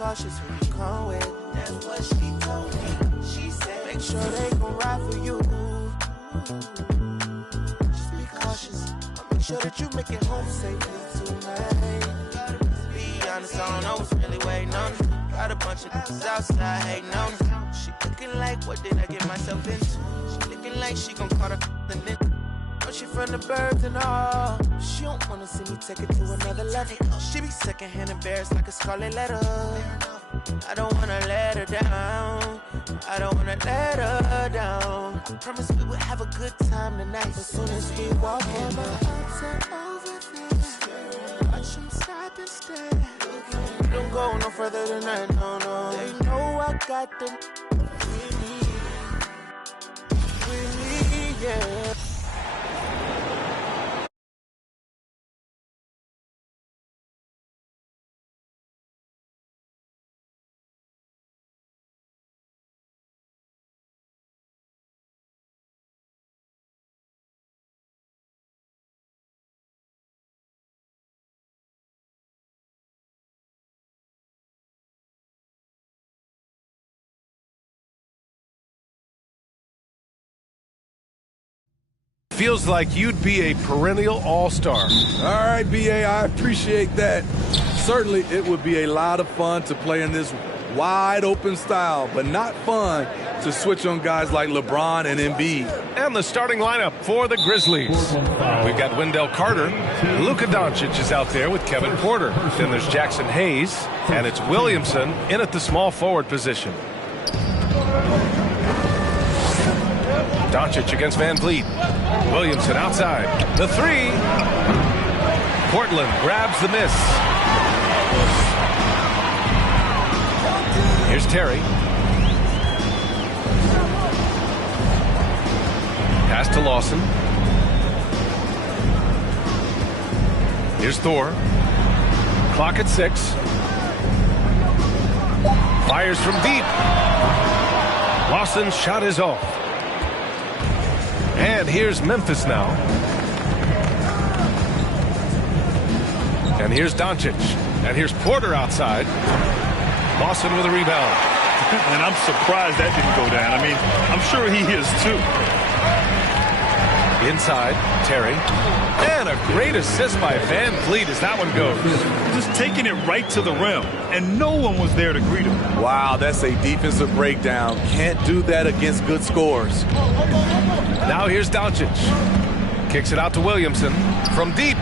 cautious who you come with. That's what she told me. She said, make sure they gon' ride for you. Just be cautious. I'll make sure that you make it home safely tonight. Be honest, I don't know what's really waiting on us. Got a bunch of niggas outside hating on us. She looking like, what did I get myself into? She looking like she gon' call her and then. Oh, she from the burbs and all. She don't wanna see me take it to another level. She be secondhand embarrassed like a scarlet letter. I don't wanna let her down. I don't wanna let her down. I promise we would have a good time tonight. As soon as we walk in, my arms are over there. Watch them stop and stare. Don't go no further than that, no, no. They know I got them with me, yeah. Feels like you'd be a perennial all-star. All right, B.A., I appreciate that. Certainly, it would be a lot of fun to play in this wide-open style, but not fun to switch on guys like LeBron and Embiid. And the starting lineup for the Grizzlies. We've got Wendell Carter. Luka Doncic is out there with Kevin Porter. Then there's Jackson Hayes, and it's Williamson in at the small forward position. Doncic against Van Vliet. Williamson outside. The three. Portland grabs the miss. Here's Terry. Pass to Lawson. Here's Thor. Clock at 6. Fires from deep. Lawson's shot is off. And here's Memphis now. And here's Doncic. And here's Porter outside. Lawson with a rebound. And I'm surprised that didn't go down. I mean, I'm sure he is too. Inside, Terry. And a great assist by Van Vliet as that one goes. Just taking it right to the rim. And no one was there to greet him. Wow, that's a defensive breakdown. Can't do that against good scores. Now here's Doncic. Kicks it out to Williamson from deep.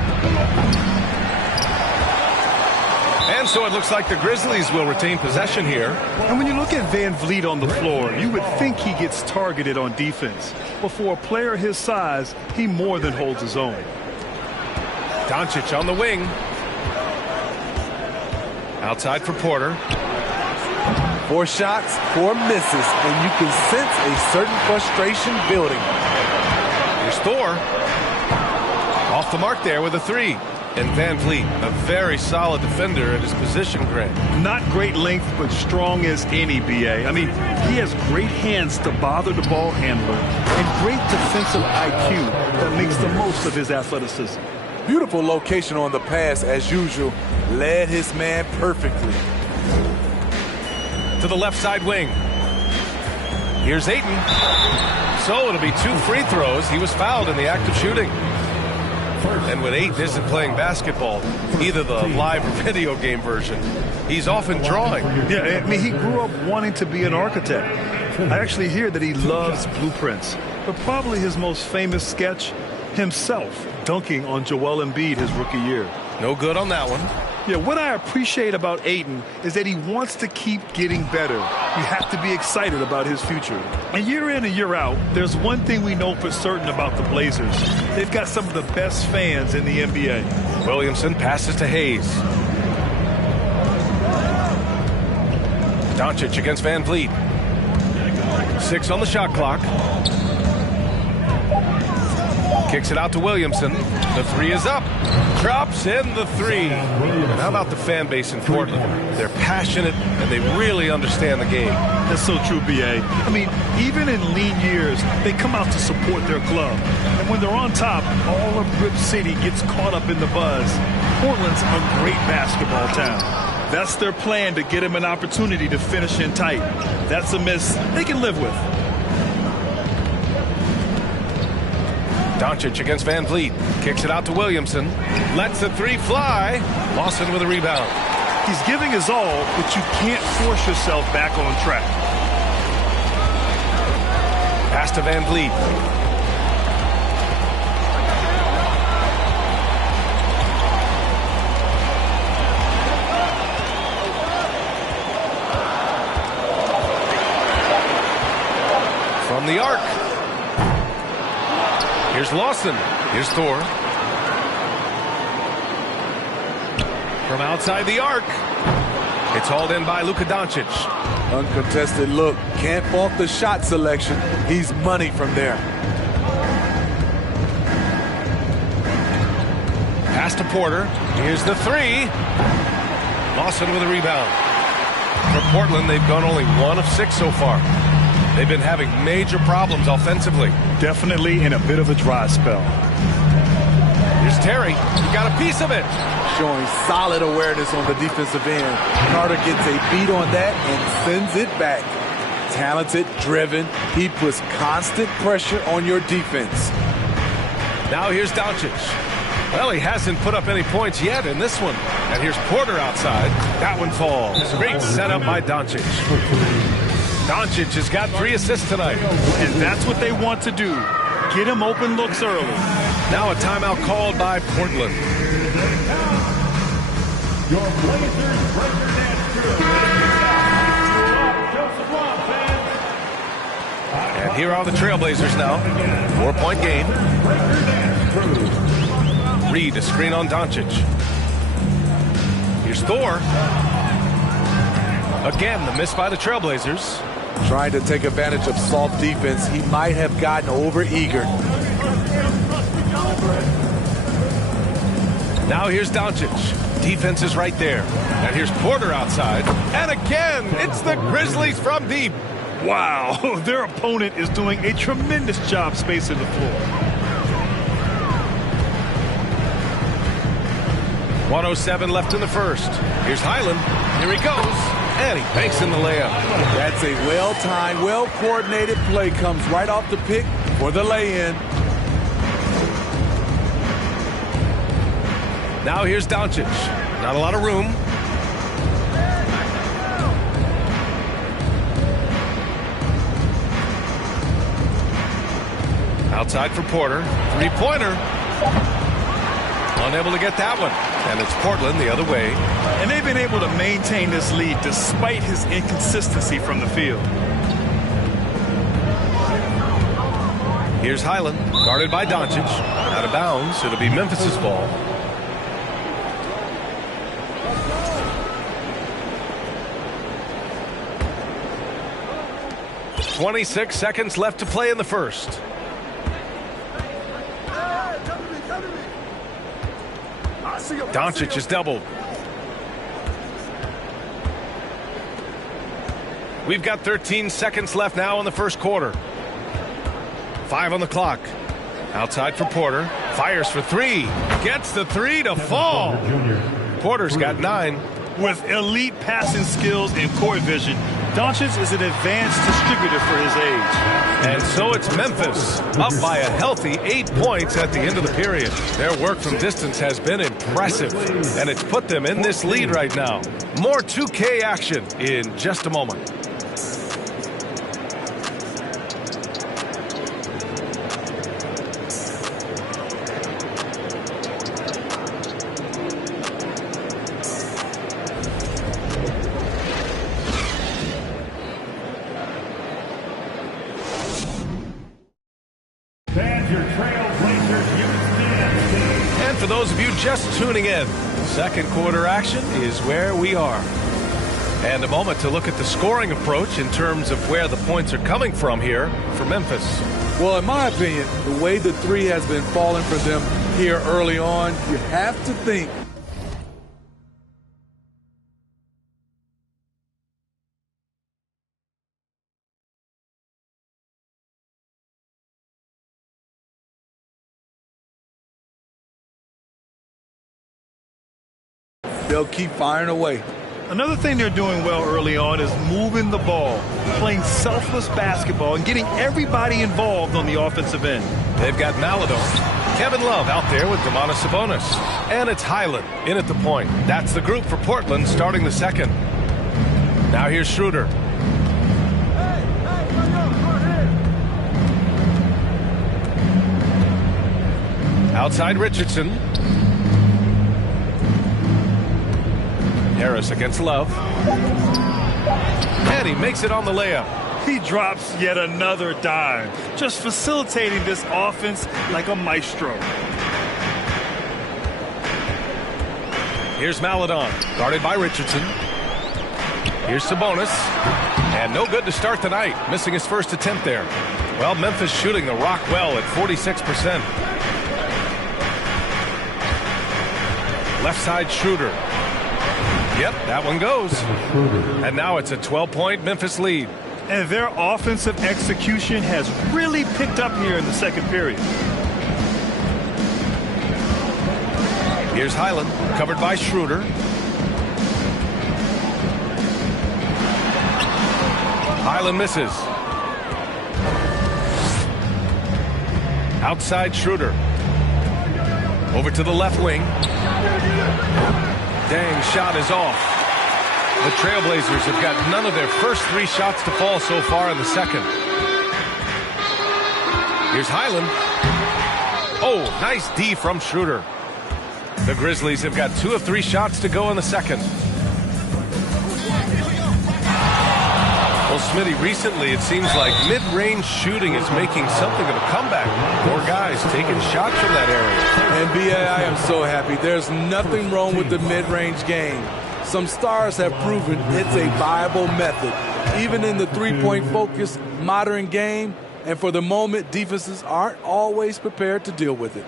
And so it looks like the Grizzlies will retain possession here. And when you look at Van Vliet on the floor, you would think he gets targeted on defense. But for a player his size, he more than holds his own. Doncic on the wing. Outside for Porter. 4 shots, 4 misses, and you can sense a certain frustration building. Here's Thor. Off the mark there with a 3. And Van Vliet, a very solid defender at his position, Greg. Not great length, but strong as any, B.A. I mean, he has great hands to bother the ball handler and great defensive IQ that makes the most of his athleticism. Beautiful location on the pass, as usual. Led his man perfectly. To the left side wing. Here's Ayton. So it'll be 2 free throws. He was fouled in the act of shooting. And when Ayton isn't playing basketball, either the live or video game version, he's often drawing. Yeah, I mean, he grew up wanting to be an architect. I actually hear that he loves blueprints. But probably his most famous sketch, himself dunking on Joel Embiid his rookie year. No good on that one. Yeah, what I appreciate about Ayton is that he wants to keep getting better. You have to be excited about his future. And year in and year out, there's one thing we know for certain about the Blazers. They've got some of the best fans in the NBA. Williamson passes to Hayes. Doncic against Van Vliet. 6 on the shot clock. Kicks it out to Williamson. The 3 is up. Drops in the 3. And how about the fan base in Portland? They're passionate and they really understand the game. That's so true, B.A. I mean, even in lean years, they come out to support their club. And when they're on top, all of Rip City gets caught up in the buzz. Portland's a great basketball town. That's their plan to get him an opportunity to finish in tight. That's a miss they can live with. Doncic against Van Vliet. Kicks it out to Williamson. Lets the three fly. Lawson with a rebound. He's giving his all, but you can't force yourself back on track. Pass to Van Vliet. From the arc. Here's Lawson. Here's Thor. From outside the arc. It's hauled in by Luka Doncic. Uncontested look. Can't fault the shot selection. He's money from there. Pass to Porter. Here's the three. Lawson with a rebound. For Portland, they've gone only 1 of 6 so far. They've been having major problems offensively. Definitely in a bit of a dry spell. Here's Terry. He got a piece of it. Showing solid awareness on the defensive end. Carter gets a beat on that and sends it back. Talented, driven. He puts constant pressure on your defense. Now here's Doncic. Well, he hasn't put up any points yet in this one. And here's Porter outside. That one falls. Great setup by Doncic. Doncic has got 3 assists tonight. And that's what they want to do. Get him open looks early. Now a timeout called by Portland. Your Blazers record And here are the Trailblazers now. 4-point game. Reed, a screen on Doncic. Here's Thor. Again, the miss by the Trailblazers. Trying to take advantage of soft defense. He might have gotten over-eager. Now here's Doncic. Defense is right there. And here's Porter outside. And again, it's the Grizzlies from deep. Wow, their opponent is doing a tremendous job spacing the floor. 1:07 left in the first. Here's Highland. Here he goes. And he banks in the layup. That's a well-timed, well-coordinated play. Comes right off the pick for the lay-in. Now here's Doncic. Not a lot of room. Outside for Porter. Three-pointer. Unable to get that one. And it's Portland the other way. And they've been able to maintain this lead despite his inconsistency from the field. Here's Highland, guarded by Doncic. Out of bounds. It'll be Memphis's ball. .26 seconds left to play in the first. Doncic is doubled. We've got 13 seconds left now in the first quarter. 5 on the clock. Outside for Porter. Fires for 3. Gets the 3 to fall. Porter's got 9. With elite passing skills and court vision, Doncic is an advanced distributor for his age. And so it's Memphis, up by a healthy 8 points at the end of the period. Their work from distance has been impressive, and it's put them in this lead right now. More 2K action in just a moment. And for those of you just tuning in, second quarter action is where we are. And a moment to look at the scoring approach in terms of where the points are coming from here for Memphis. Well, in my opinion, the way the 3 has been falling for them here early on, you have to think they'll keep firing away. Another thing they're doing well early on is moving the ball, playing selfless basketball, and getting everybody involved on the offensive end. They've got Maladon, Kevin Love out there with Domantas Sabonis. And it's Highland in at the point. That's the group for Portland starting the second. Now here's Schroeder. Outside Richardson. Harris against Love. And he makes it on the layup. He drops yet another dime, just facilitating this offense like a maestro. Here's Maladon, guarded by Richardson. Here's Sabonis. And no good to start the night, missing his first attempt there. Well, Memphis shooting the rock well at 46%. Left side Schroeder. Yep, that one goes. And now it's a 12-point Memphis lead. And their offensive execution has really picked up here in the second period. Here's Highland, covered by Schroeder. Highland misses. Outside Schroeder. Over to the left wing. Dang, shot is off. The Trailblazers have got none of their first three shots to fall so far in the second. Here's Highland. Oh, nice D from Schroeder. The Grizzlies have got 2 of 3 shots to go in the second. Well, Smitty, recently it seems like mid-range shooting is making something of a comeback. More guys taking shots from that area. And I am so happy. There's nothing wrong with the mid-range game. Some stars have proven it's a viable method, even in the three-point focused modern game. And for the moment, defenses aren't always prepared to deal with it.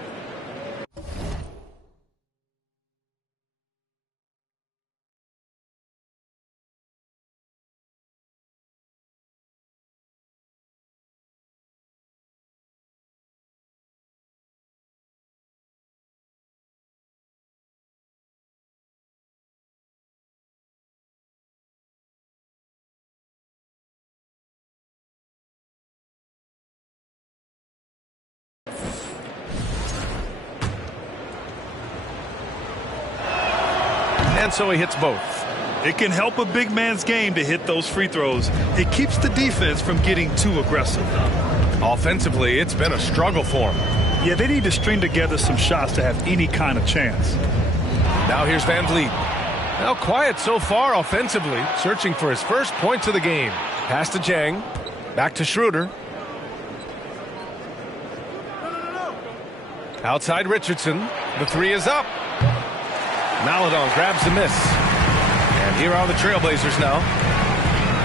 And so he hits both. It can help a big man's game to hit those free throws. It keeps the defense from getting too aggressive. Offensively, it's been a struggle for him. Yeah, they need to string together some shots to have any kind of chance. Now here's Van Vliet. Now quiet so far offensively, searching for his first points of the game. Pass to Jang. Back to Schroeder. Outside Richardson. The three is up. Maladon grabs the miss. And here are the Trailblazers now.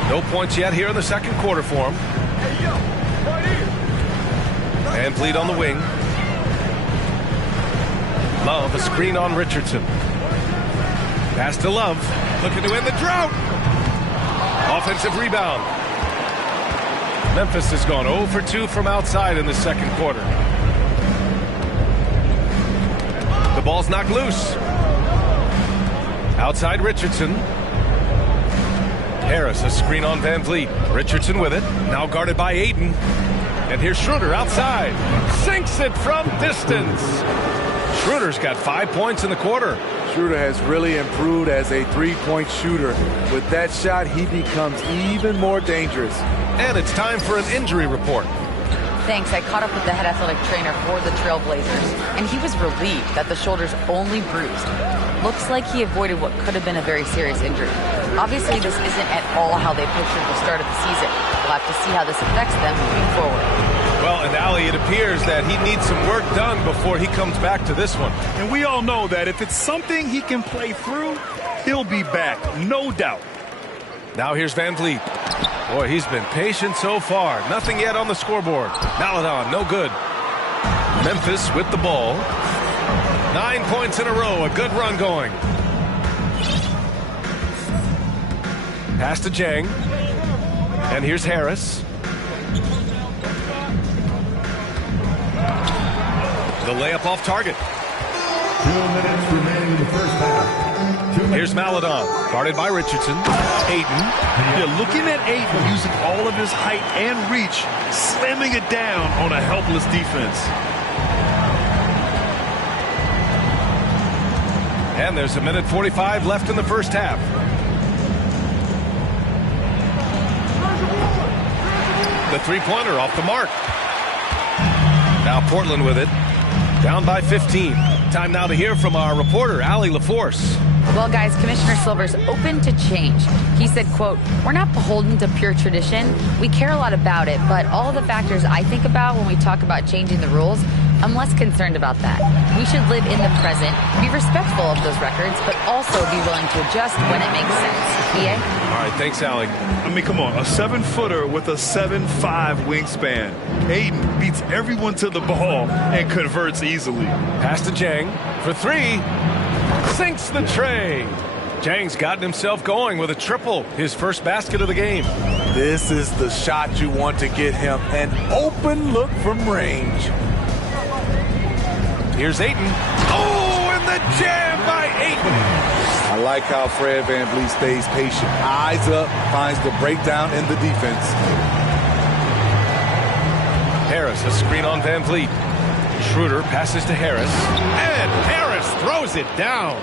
No points yet here in the second quarter for them. Van Vliet on the wing. Love, a screen on Richardson. Pass to Love. Looking to end the drought. Offensive rebound. Memphis has gone 0 for 2 from outside in the second quarter. The ball's knocked loose. Outside Richardson. Harris, a screen on Van Vliet. Richardson with it. Now guarded by Ayton. And here's Schroeder outside. Sinks it from distance. Schroeder's got 5 points in the quarter. Schroeder has really improved as a three-point shooter. With that shot, he becomes even more dangerous. And it's time for an injury report. Thanks. I caught up with the head athletic trainer for the Trailblazers, and he was relieved that the shoulder's only bruised. Looks like he avoided what could have been a very serious injury. Obviously, this isn't at all how they pictured the start of the season. We'll have to see how this affects them moving forward. Well, and Allie, it appears that he needs some work done before he comes back to this one. And we all know that if it's something he can play through, he'll be back, no doubt. Now here's Van Vliet. Boy, he's been patient so far. Nothing yet on the scoreboard. Maladon, no good. Memphis with the ball. 9 points in a row. A good run going. Pass to Jang. And here's Harris. The layup off target. 2 minutes remaining in the first half. 2 Here's Maladon, guarded by Richardson. Ayton. You're looking at Ayton using all of his height and reach, slamming it down on a helpless defense. And there's 1:45 left in the first half. The three-pointer off the mark. Now Portland with it. Down by 15. Time now to hear from our reporter, Allie LaForce. Well, guys, Commissioner Silver's open to change. He said, quote, "We're not beholden to pure tradition. We care a lot about it, but all of the factors I think about when we talk about changing the rules, I'm less concerned about that. We should live in the present, be respectful of those records, but also be willing to adjust when it makes sense." EA? All right, thanks, Allie. I mean, come on, a 7-footer with a 7'5" wingspan. Ayton beats everyone to the ball and converts easily. Pass to Jang for three. Sinks the tray. Jang's gotten himself going with a triple, his first basket of the game. This is the shot you want to get him. An open look from range. Here's Ayton. Oh, and the jam by Ayton. I like how Fred VanVleet stays patient. Eyes up, finds the breakdown in the defense. Harris, a screen on VanVleet. Schroeder passes to Harris. And Harris throws it down.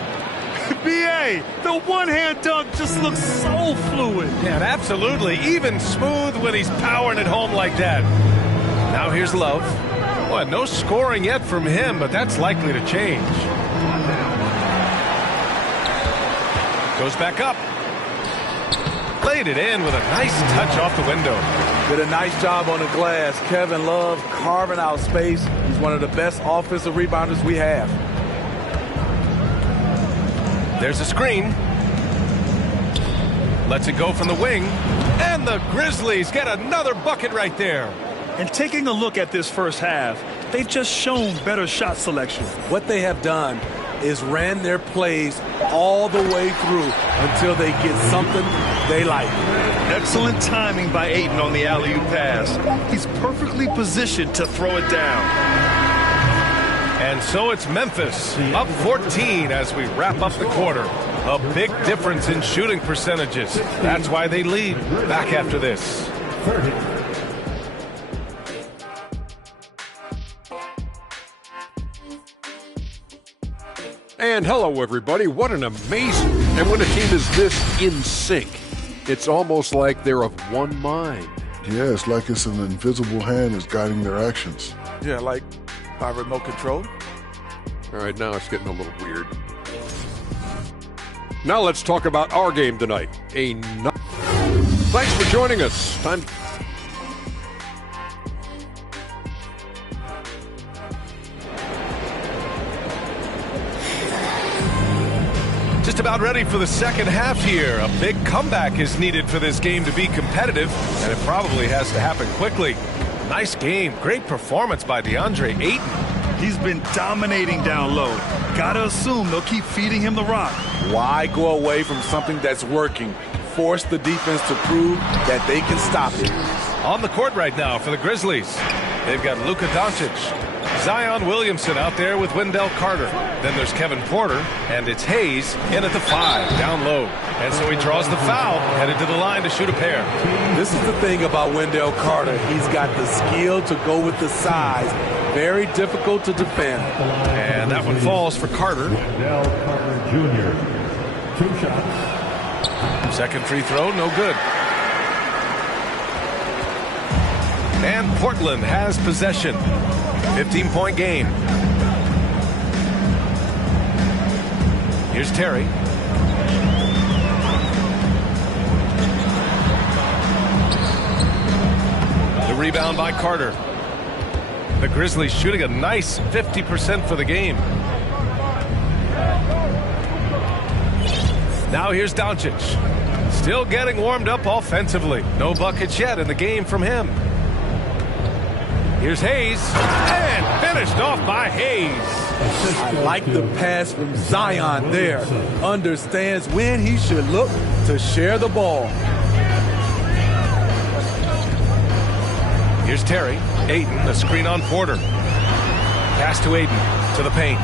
B.A., the one-hand dunk just looks so fluid. Yeah, and absolutely. Even smooth when he's powering it home like that. Now here's Love. Well, no scoring yet from him, but that's likely to change. Goes back up. Laid it in with a nice touch off the window. Did a nice job on the glass. Kevin Love carving out space. He's one of the best offensive rebounders we have. There's a screen. Lets it go from the wing. And the Grizzlies get another bucket right there. And taking a look at this first half, they've just shown better shot selection. What they have done is ran their plays all the way through until they get something they like. Excellent timing by Ayton on the alley-oop pass. He's perfectly positioned to throw it down. And so it's Memphis up 14 as we wrap up the quarter. A big difference in shooting percentages. That's why they lead. Back after this. 30. And hello, everybody. What an amazing... And when a team is this in sync, it's almost like they're of one mind. Yeah, it's like it's an invisible hand that's guiding their actions. Yeah, like by remote control. All right, now it's getting a little weird. Now let's talk about our game tonight. Thanks for joining us. Time... Just about ready for the second half here. A big comeback is needed for this game to be competitive, and it probably has to happen quickly. Nice game. Great performance by DeAndre Ayton. He's been dominating down low. Gotta assume they'll keep feeding him the rock. Why go away from something that's working? Force the defense to prove that they can stop it. On the court right now for the Grizzlies. They've got Luka Doncic, Zion Williamson out there with Wendell Carter. Then there's Kevin Porter, and it's Hayes in at the 5, down low. And so he draws the foul, headed to the line to shoot a pair. This is the thing about Wendell Carter. He's got the skill to go with the size. Very difficult to defend. And that one falls for Carter. Wendell Carter Jr. 2 shots. Second free throw, no good. And Portland has possession. 15-point game. Here's Terry. The rebound by Carter. The Grizzlies shooting a nice 50% for the game. Now here's Doncic. Still getting warmed up offensively. No buckets yet in the game from him. Here's Hayes, and finished off by Hayes. I like the pass from Zion there. Understands when he should look to share the ball. Here's Terry. Ayton, a screen on Porter. Pass to Ayton, to the paint.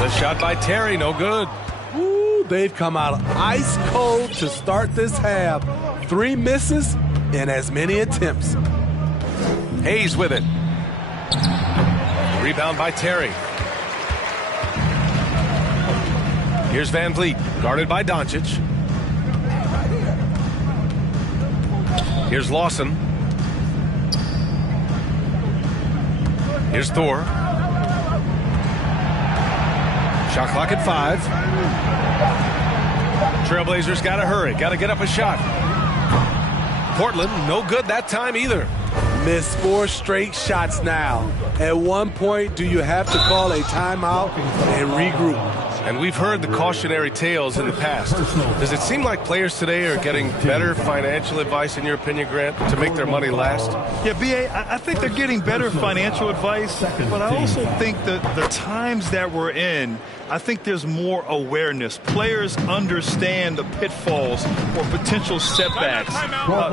The shot by Terry, no good. Ooh, They've come out ice cold to start this half. 3 misses in as many attempts. Hayes with it. Rebound by Terry. Here's Van Vliet, guarded by Doncic. Here's Lawson. Here's Thor. Shot clock at 5. Trailblazers got to hurry. Got to get up a shot. Portland, no good that time either. Missed 4 straight shots now. At one point, do you have to call a timeout and regroup? And we've heard the cautionary tales in the past. Does it seem like players today are getting better financial advice, in your opinion, Grant, to make their money last? Yeah, B.A., I think they're getting better financial advice, but I also think that the times that we're in, I think there's more awareness. Players understand the pitfalls or potential setbacks.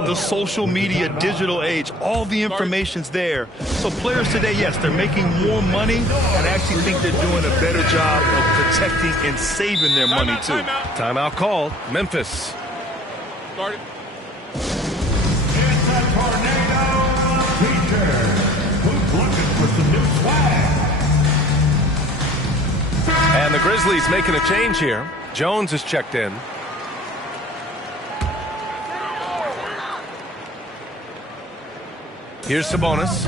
The social media, digital age, all the information's there. So players today, yes, they're making more money, and I actually think they're doing a better job of protecting and saving their money, too. Timeout called. Memphis. It's a tornado teacher who's looking for some new swag. And the Grizzlies making a change here. Jones is checked in. Here's Sabonis.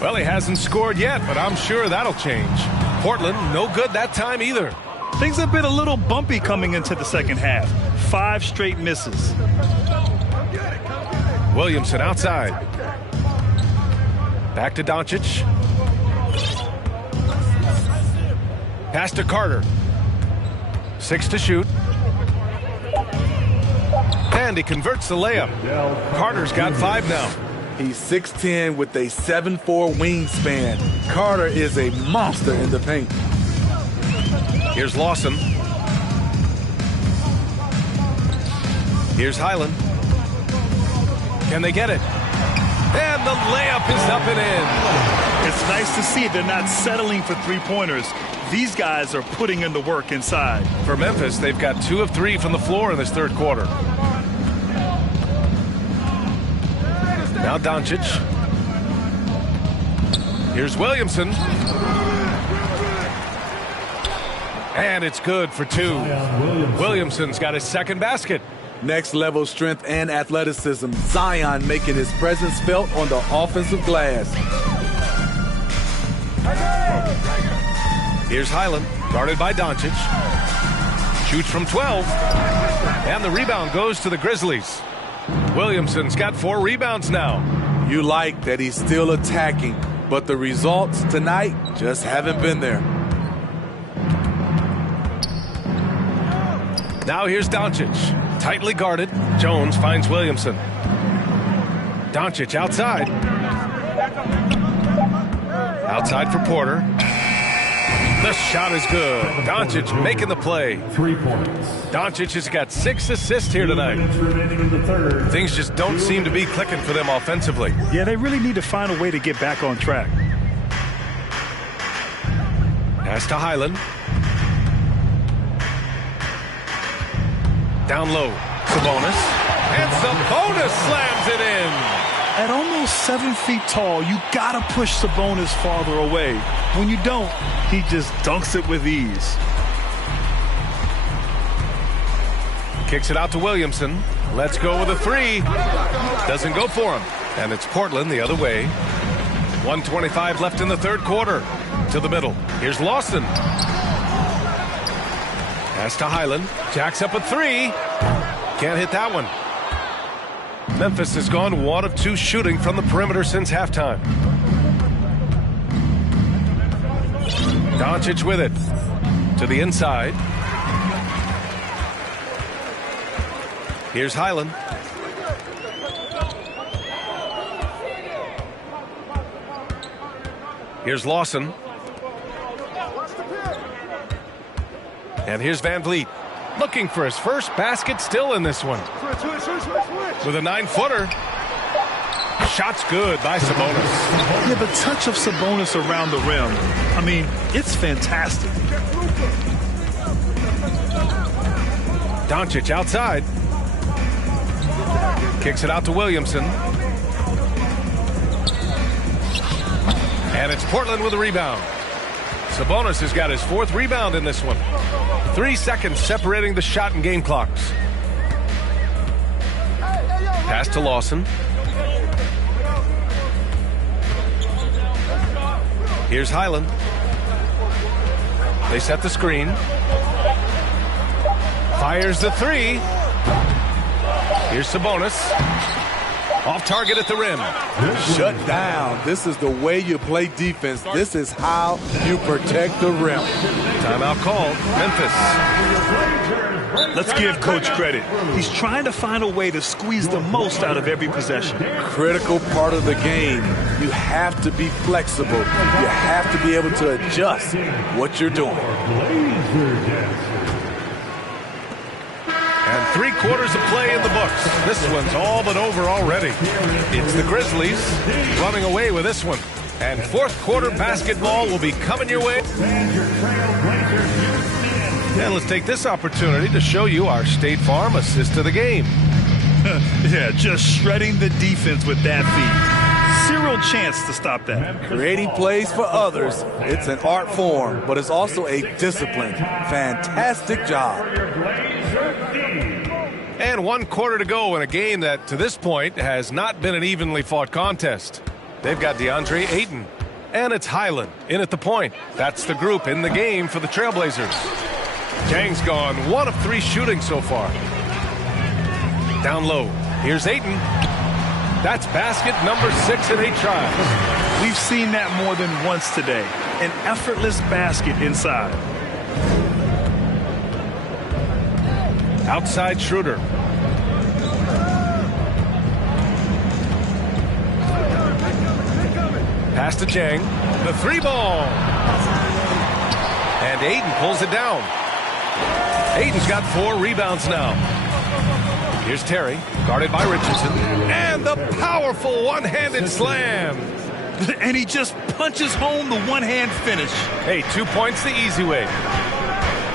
Well, he hasn't scored yet, but I'm sure that'll change. Portland, no good that time either. Things have been a little bumpy coming into the second half. 5 straight misses. Williamson outside. Back to Doncic. Pass to Carter. 6 to shoot. And he converts the layup. Carter's got 5 now. He's 6'10" with a 7'4" wingspan. Carter is a monster in the paint. Here's Lawson. Here's Highland. Can they get it? And the layup is up and in. It's nice to see they're not settling for 3-pointers. These guys are putting in the work inside. For Memphis, they've got 2 of 3 from the floor in this third quarter. Now Doncic. Here's Williamson. And it's good for 2. Williamson's got his second basket. Next level strength and athleticism. Zion making his presence felt on the offensive glass. Here's Highland, guarded by Doncic. Shoots from 12. And the rebound goes to the Grizzlies. Williamson's got 4 rebounds now. You like that he's still attacking, but the results tonight just haven't been there. Now here's Doncic. Tightly guarded. Jones finds Williamson. Doncic outside. Outside for Porter. The shot is good. Doncic making the play. 3 points. Doncic has got 6 assists here tonight. Things just don't seem to be clicking for them offensively. Yeah, they really need to find a way to get back on track. Pass to Highland. Down low. Sabonis. And Sabonis slams it in. At almost 7 feet tall, you gotta push Sabonis farther away. When you don't, he just dunks it with ease. Kicks it out to Williamson. Let's go with a 3. Doesn't go for him. And it's Portland the other way. 1:25 left in the third quarter. To the middle. Here's Lawson. Pass to Highland. Jacks up a 3. Can't hit that one. Memphis has gone 1 of 2 shooting from the perimeter since halftime. Doncic with it. To the inside. Here's Highland. Here's Lawson. And here's Van Vliet. Looking for his first basket still in this one. With a 9-footer. Shot's good by Sabonis. Yeah, the touch of Sabonis around the rim, I mean, it's fantastic. Doncic outside. Kicks it out to Williamson. And it's Portland with a rebound. Sabonis has got his 4th rebound in this one. 3 seconds separating the shot and game clocks. Pass to Lawson. Here's Highland. They set the screen. Fires the 3. Here's Sabonis. Off target at the rim. Shut down. This is the way you play defense. This is how you protect the rim. Timeout called. Memphis. Let's give Coach credit. He's trying to find a way to squeeze the most out of every possession. Critical part of the game. You have to be flexible. You have to be able to adjust what you're doing. And 3 quarters of play in the books. This one's all but over already. It's the Grizzlies running away with this one. And 4th quarter basketball will be coming your way. And let's take this opportunity to show you our State Farm assist of the game. Yeah, just shredding the defense with that feed. Zero chance to stop that. Creating plays for others, it's an art form, but it's also a discipline. Fantastic job. And 1 quarter to go in a game that, to this point, has not been an evenly fought contest. They've got DeAndre Ayton. And it's Highland in at the point. That's the group in the game for the Trailblazers. Jang's gone 1 of 3 shooting so far. Down low. Here's Ayton. That's basket number 6 in 8 tries. We've seen that more than once today. An effortless basket inside. Outside Schroeder. Pass to Jang. The 3 ball. And Ayton pulls it down. Ayton's got 4 rebounds now. Here's Terry, guarded by Richardson. And the powerful one-handed slam. And he just punches home the one-hand finish. Hey, 2 points the easy way.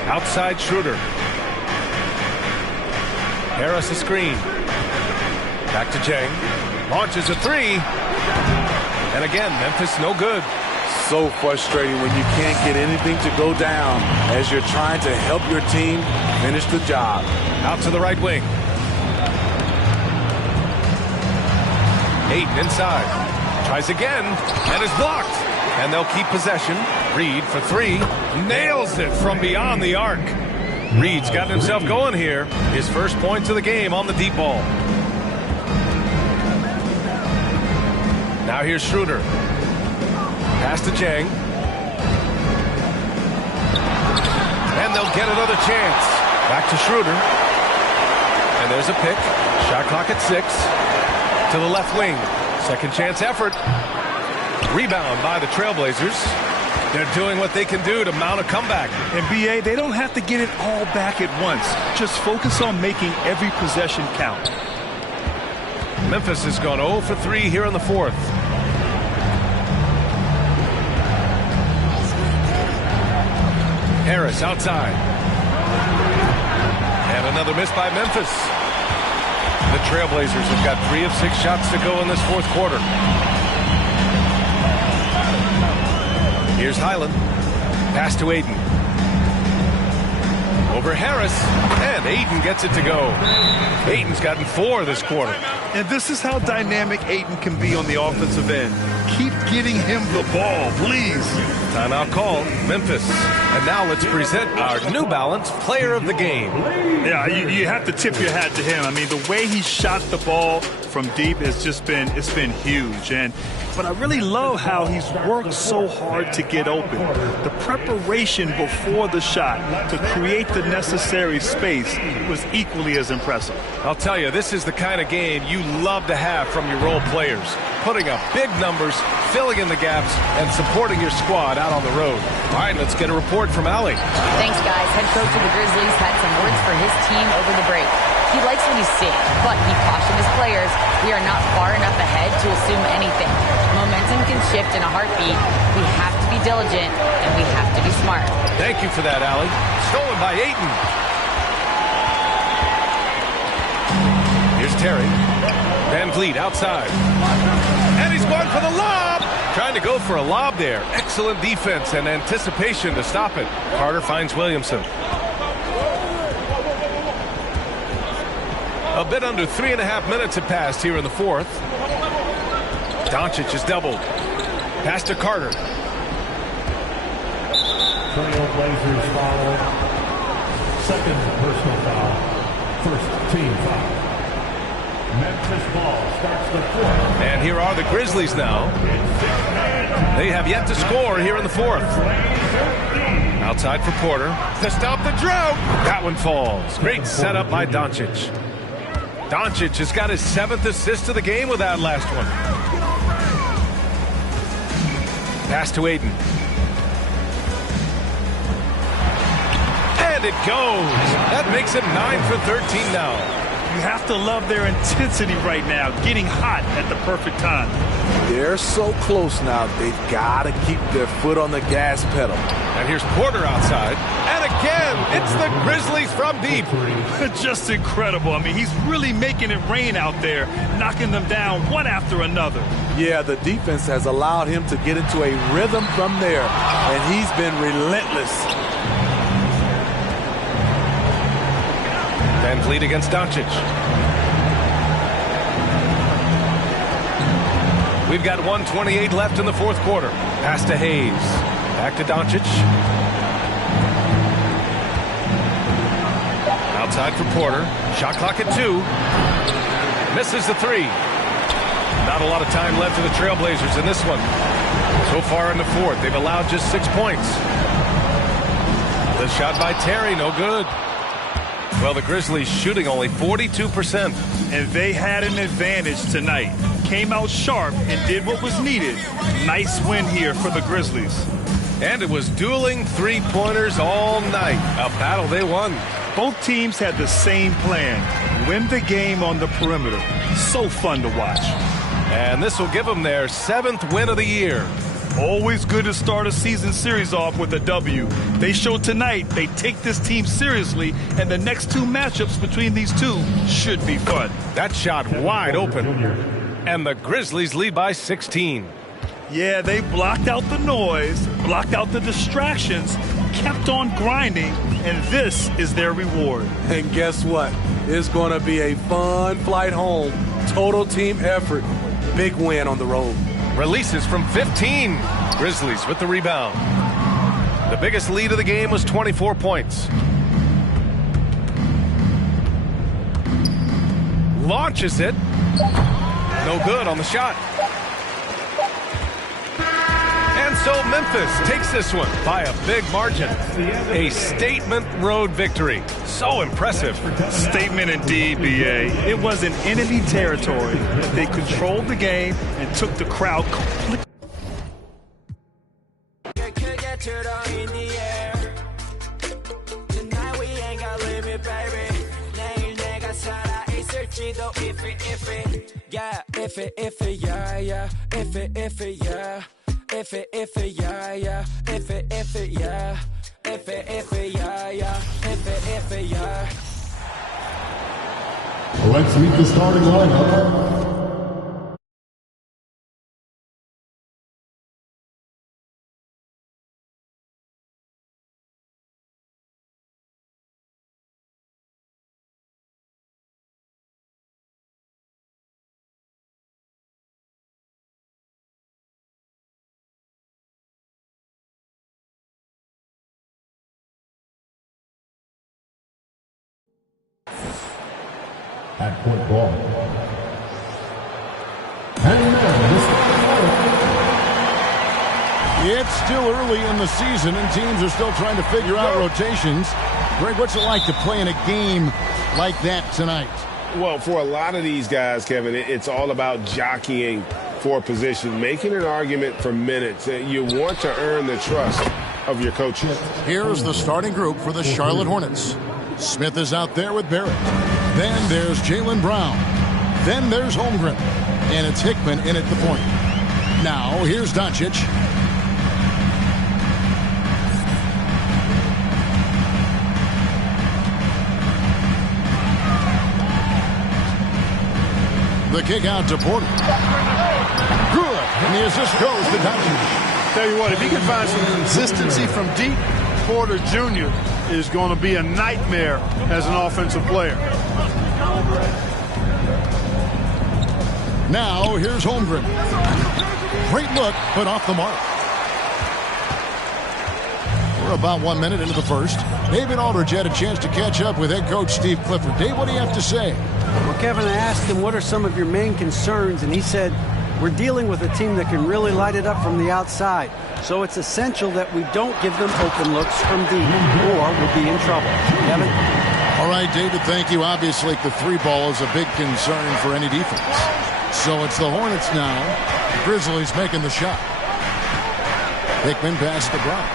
Outside Schroeder. Harris a screen. Back to Jang. Launches a 3. And again, Memphis no good. So frustrating when you can't get anything to go down as you're trying to help your team finish the job. Out to the right wing. Ayton inside. Tries again and is blocked. And they'll keep possession. Reed for 3. Nails it from beyond the arc. Reed's gotten himself going here. His first points of the game on the deep ball. Now here's Schroeder. Pass to Jang. And they'll get another chance. Back to Schroeder. And there's a pick. Shot clock at 6. To the left wing. Second chance effort. Rebound by the Trailblazers. They're doing what they can do to mount a comeback. And BA, they don't have to get it all back at once. Just focus on making every possession count. Memphis has gone 0 for 3 here in the 4th. Harris outside. And another miss by Memphis. The Trailblazers have got 3 of 6 shots to go in this 4th quarter. Here's Highland. Pass to Ayton. Over Harris. And Ayton gets it to go. Ayton's gotten 4 this quarter. And this is how dynamic Ayton can be on the offensive end. Keep getting him the ball, please. Timeout call, Memphis. And now let's present our New Balance Player of the Game. Yeah, you have to tip your hat to him. I mean, the way he shot the ball from deep has just been, it's been huge. But I really love how he's worked so hard to get open. The preparation before the shot to create the necessary space was equally as impressive. I'll tell you, this is the kind of game you love to have from your role players. Putting up big numbers, filling in the gaps, and supporting your squad out on the road. All right, let's get a report from Allie. Thanks, guys. Head coach of the Grizzlies had some words for his team over the break. He likes what he's seeing, but he cautioned his players, we are not far enough ahead to assume anything. Momentum can shift in a heartbeat. We have to be diligent, and we have to be smart. Thank you for that, Allie. Stolen by Ayton. Here's Terry. Van Vliet outside. And he's going for the lob. Trying to go for a lob there. Excellent defense and anticipation to stop it. Carter finds Williamson. A bit under 3.5 minutes have passed here in the fourth. Doncic is doubled. Pass to Carter. Trailblazers foul. Second personal foul. First team foul. Memphis ball starts the fourth. And here are the Grizzlies now. They have yet to score here in the fourth. Outside for Porter to stop the drought. That one falls. Great setup by Doncic. Doncic has got his 7th assist of the game with that last one. Pass to Ayton. And it goes. That makes it 9 for 13 now. You have to love their intensity right now, getting hot at the perfect time. They're so close now, they've got to keep their foot on the gas pedal. And here's Porter outside. And again, it's the Grizzlies from deep. Just incredible. I mean, he's really making it rain out there, knocking them down one after another. Yeah, the defense has allowed him to get into a rhythm from there, and he's been relentless. Van Vliet against Doncic. We've got 1:28 left in the fourth quarter. Pass to Hayes. Back to Doncic. Outside for Porter. Shot clock at 2. Misses the 3. Not a lot of time left for the Trailblazers in this one. So far in the fourth, they've allowed just 6 points. The shot by Terry, no good. Well, the Grizzlies shooting only 42%. And they had an advantage tonight. Came out sharp and did what was needed. Nice win here for the Grizzlies. And it was dueling three-pointers all night. A battle they won. Both teams had the same plan. Win the game on the perimeter. So fun to watch. And this will give them their 7th win of the year. Always good to start a season series off with a W. They showed tonight they take this team seriously, and the next 2 matchups between these two should be fun. That shot wide open. And the Grizzlies lead by 16. Yeah, they blocked out the noise, blocked out the distractions, kept on grinding, and this is their reward. And guess what? It's going to be a fun flight home. Total team effort. Big win on the road. Releases from 15. Grizzlies with the rebound. The biggest lead of the game was 24 points. Launches it. No good on the shot. And so Memphis takes this one by a big margin. A statement road victory. So impressive. Statement indeed, B.A. It was in enemy territory. They controlled the game and took the crowd completely. Yeah, if it, yeah, yeah. If it, yeah. If it, yeah, yeah. If it, yeah. If it, yeah, yeah. If it, yeah. Let's meet the starting lineup. At point ball. And now, the starting lineup. It's still early in the season, and teams are still trying to figure out rotations. Greg, what's it like to play in a game like that tonight? Well, for a lot of these guys, Kevin, it's all about jockeying for position, making an argument for minutes. You want to earn the trust of your coaches. Here's the starting group for the Charlotte Hornets. Smith is out there with Barrett. Then there's Jaylen Brown. Then there's Holmgren. And it's Hickman in at the point. Now, here's Doncic. The kick out to Porter. Good. And the assist goes to Doncic. Tell you what, if he can find some consistency from deep, Porter Jr. is going to be a nightmare as an offensive player. Now, here's Holmgren. Great look, but off the mark. We're about 1 minute into the first. David Aldridge had a chance to catch up with head coach Steve Clifford. Dave, what do you have to say? Well, Kevin, I asked him, what are some of your main concerns? And he said, we're dealing with a team that can really light it up from the outside. So it's essential that we don't give them open looks from deep, or we'll be in trouble. Kevin? All right, David, thank you. Obviously, the three ball is a big concern for any defense. So it's the Hornets now. Grizzlies making the shot. Hickman pass to Brown.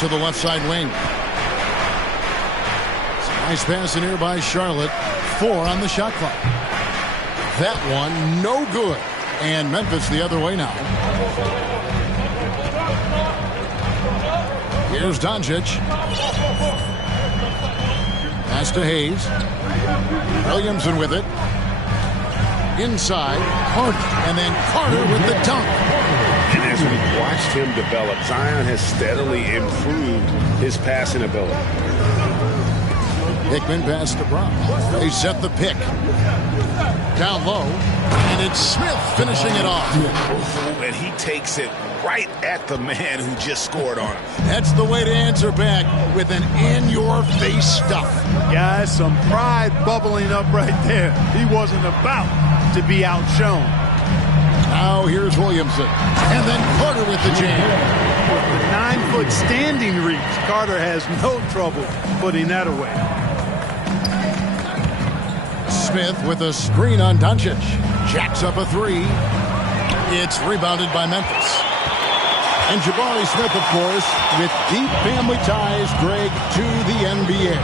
To the left side wing. Nice pass in here by Charlotte. 4 on the shot clock. That one, no good. And Memphis the other way now. Here's Doncic. Pass to Hayes. Williamson with it. Inside, Carter. And then Carter with the dunk. And as we've watched him develop, Zion has steadily improved his passing ability. Hickman pass to Brown. They set the pick. Down low. And it's Smith finishing it off. And he takes it right at the man who just scored on him. That's the way to answer back with an in-your-face stuff. Guys, some pride bubbling up right there. He wasn't about to be outshone. Now here's Williamson. And then Carter with the jam. With the 9-foot standing reach, Carter has no trouble putting that away. Smith with a screen on Doncic. Jacks up a three. It's rebounded by Memphis. And Jabari Smith, of course, with deep family ties, Greg, to the NBA.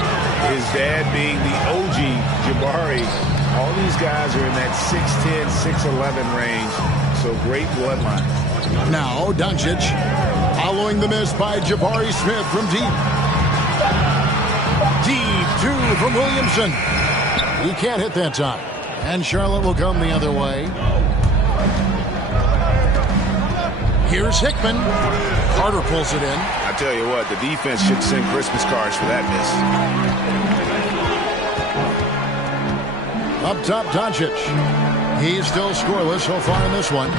His dad being the OG Jabari. All these guys are in that 6'10", 6'11" range. So great bloodline. Now Doncic following the miss by Jabari Smith from deep. Deep two from Williamson. He can't hit that time. And Charlotte will come the other way. Here's Hickman. Carter pulls it in. I tell you what, the defense should send Christmas cards for that miss. Up top, Doncic. He's still scoreless so far in this one.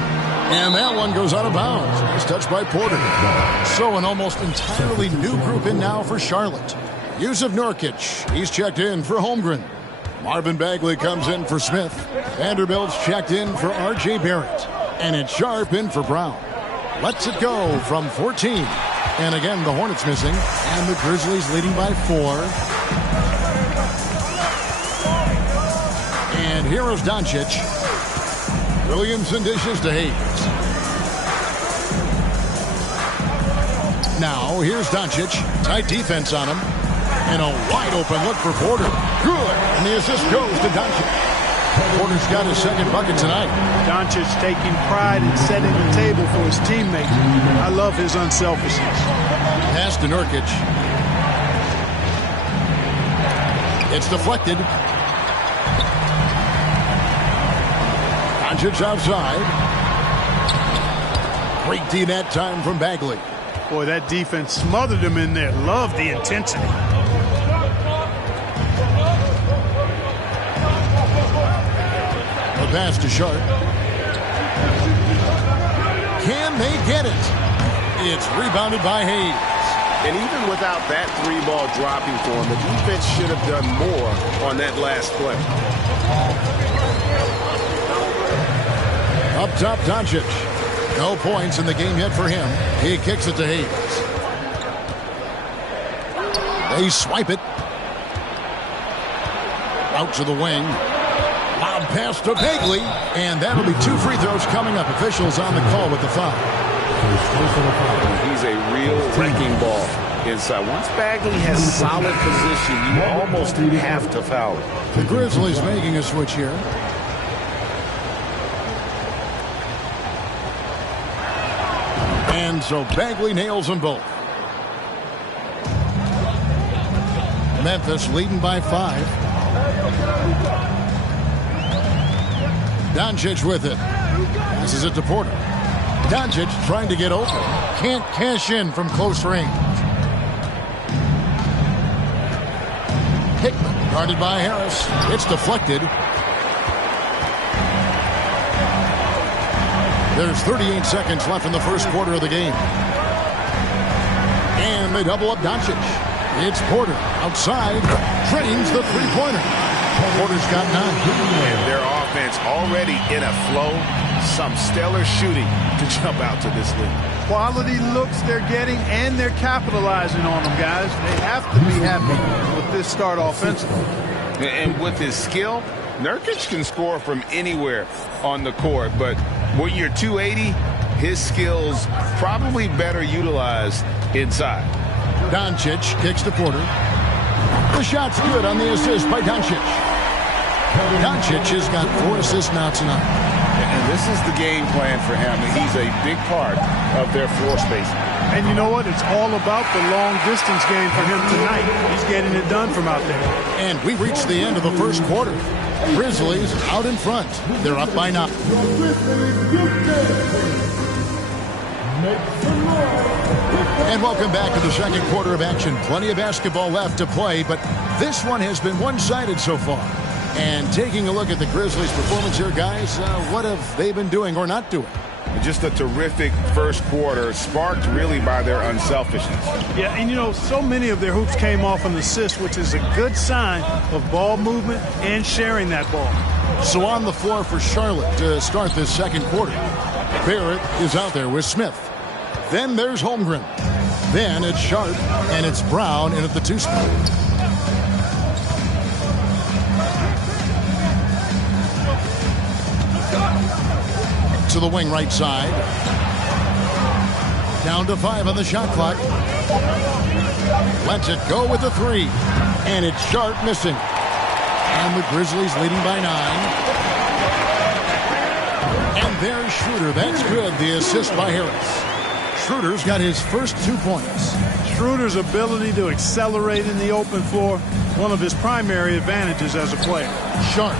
And that one goes out of bounds. It's touched by Porter. So an almost entirely new group in now for Charlotte. Yusuf Nurkic. He's checked in for Holmgren. Marvin Bagley comes in for Smith. Vanderbilt's checked in for R.J. Barrett. And it's Sharp in for Brown. Lets it go from 14. And again, the Hornets missing. And the Grizzlies leading by 4. And here is Doncic. Williamson dishes to Hayes. Now, here's Doncic. Tight defense on him. And a wide open look for Porter. Good. And the assist goes to Doncic. Porter's got his second bucket tonight. Doncic taking pride in setting the table for his teammates. I love his unselfishness. Pass to Nurkic. It's deflected. Doncic outside. Great D that time from Bagley. Boy, that defense smothered him in there. Love the intensity. The pass to Sharp. Can they get it? It's rebounded by Hayes. And even without that three ball dropping for him, the defense should have done more on that last play. Up top, Doncic. No points in the game yet for him. He kicks it to Hayes. They swipe it. Out to the wing. Loud pass to Bagley. And that'll be 2 free throws coming up. Officials on the call with the foul. He's a real wrecking ball inside. Once Bagley has solid position, you almost have to foul it. The Grizzlies making a switch here. And so Bagley nails them both. Memphis leading by 5. Doncic with it. Passes it to Porter. Doncic trying to get open. Can't cash in from close range. Hickman guarded by Harris. It's deflected. There's 38 seconds left in the first quarter of the game. And they double up Doncic. It's Porter outside. Drains the three-pointer. Porter's got 9. And their offense already in a flow. Some stellar shooting to jump out to this league. Quality looks they're getting, and they're capitalizing on them, guys. They have to be happy with this start offensively. And with his skill, Nurkic can score from anywhere on the court, but when you're 280, his skills probably better utilized inside. Doncic kicks to Porter. The shot's good on the assist by Doncic. Doncic has got 4 assists now tonight. And this is the game plan for him. He's a big part of their floor space. And you know what? It's all about the long distance game for him tonight. He's getting it done from out there. And we reached the end of the first quarter. Grizzlies out in front. They're up by 9. And welcome back to the second quarter of action. Plenty of basketball left to play, but this one has been one-sided so far. And taking a look at the Grizzlies' performance here, guys, what have they been doing or not doing? Just a terrific first quarter, sparked really by their unselfishness. Yeah, and you know, so many of their hoops came off an assist, which is a good sign of ball movement and sharing that ball. So on the floor for Charlotte to start this second quarter. Barrett is out there with Smith. Then there's Holmgren. Then it's Sharp, and it's Brown in at the 2 spot. To the wing right side. Down to 5 on the shot clock. Lets it go with the 3. And it's Sharp missing. And the Grizzlies leading by 9. And there's Schroeder. That's good. The assist by Harris. Schroeder's got his first 2 points. Schroeder's ability to accelerate in the open floor, one of his primary advantages as a player. Sharp.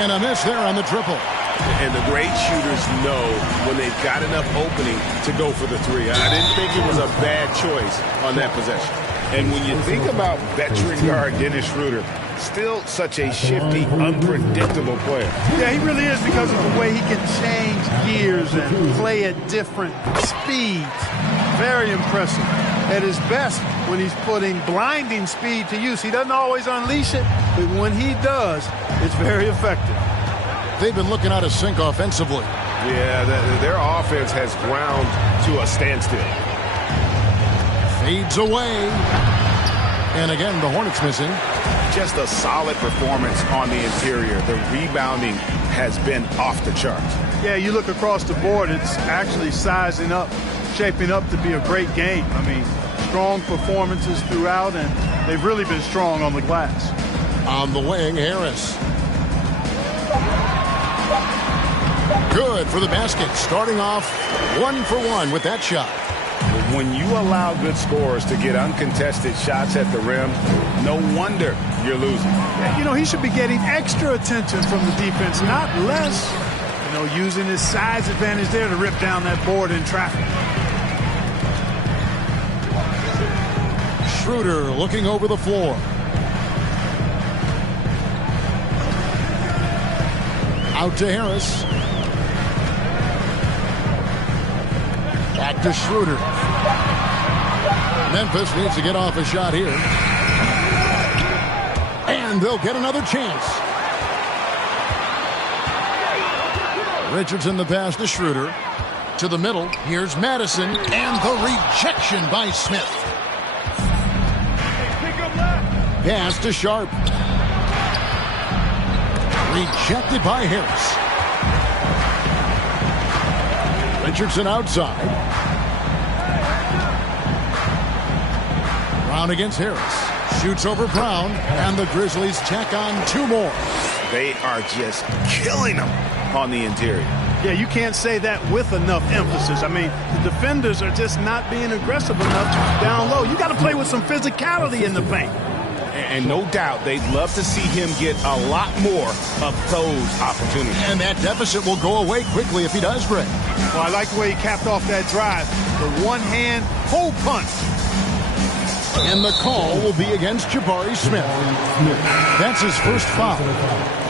And a miss there on the triple. And the great shooters know when they've got enough opening to go for the 3. I didn't think it was a bad choice on that possession. And when you think about veteran guard Dennis Schroeder, still such a shifty, unpredictable player. Yeah, he really is, because of the way he can change gears and play at different speeds. Very impressive. At his best when he's putting blinding speed to use. He doesn't always unleash it, but when he does, it's very effective. They've been looking out of sync offensively. Yeah, their offense has ground to a standstill. Fades away. And again, the Hornets missing. Just a solid performance on the interior. The rebounding has been off the charts. Yeah, you look across the board, it's actually sizing up, shaping up to be a great game. I mean, strong performances throughout, and they've really been strong on the glass. On the wing, Harris. Good for the basket. Starting off 1 for 1 with that shot. When you allow good scorers to get uncontested shots at the rim, no wonder you're losing. You know, he should be getting extra attention from the defense, not less. You know, using his size advantage there to rip down that board in traffic. Schroeder looking over the floor. Out to Harris. Back to Schroeder. Memphis needs to get off a shot here. And they'll get another chance. Richardson the pass to Schroeder. To the middle. Here's Madison. And the rejection by Smith. Pass to Sharp. Rejected by Harris. Richardson outside. Brown against Harris. Shoots over Brown. And the Grizzlies check on 2 more. They are just killing them on the interior. Yeah, you can't say that with enough emphasis. I mean, the defenders are just not being aggressive enough down low. You got to play with some physicality in the paint. And no doubt they'd love to see him get a lot more of those opportunities. And that deficit will go away quickly if he does, Greg. Well, I like the way he capped off that drive. The one-hand hole punch. And the call will be against Jabari Smith. That's his first foul.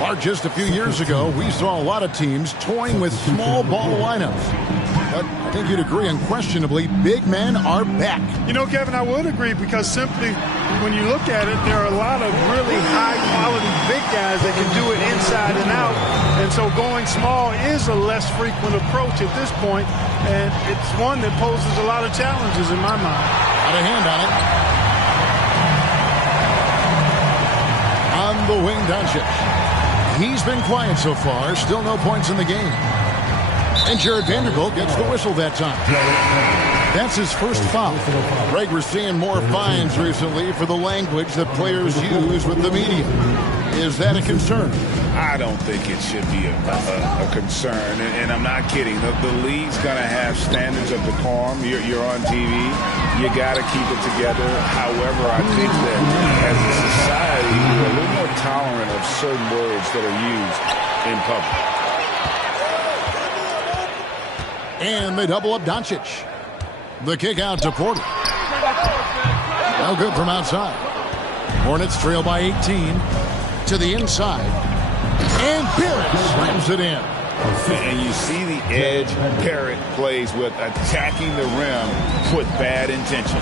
Or just a few years ago, we saw a lot of teams toying with small ball lineups. But I think you'd agree, unquestionably, big men are back. You know, Kevin, I would agree because simply when you look at it, there are a lot of really high-quality big guys that can do it inside and out. And so going small is a less frequent approach at this point, and it's one that poses a lot of challenges in my mind. Got a hand on it. On the wing, Doncic. He's been quiet so far. Still no points in the game. And Jared Vanderbilt gets the whistle that time. That's his first foul. Greg, we're seeing more fines recently for the language that players use with the media. Is that a concern? I don't think it should be a concern, and I'm not kidding. The league's going to have standards of decorum. You're on TV. You got to keep it together. However, I think that as a society, we're a little more tolerant of certain words that are used in public. And they double up Doncic. The kick out to Porter. No good from outside. Hornets trail by 18 to the inside. And Barrett slams it in. And you see the edge Barrett plays with, attacking the rim with bad intention.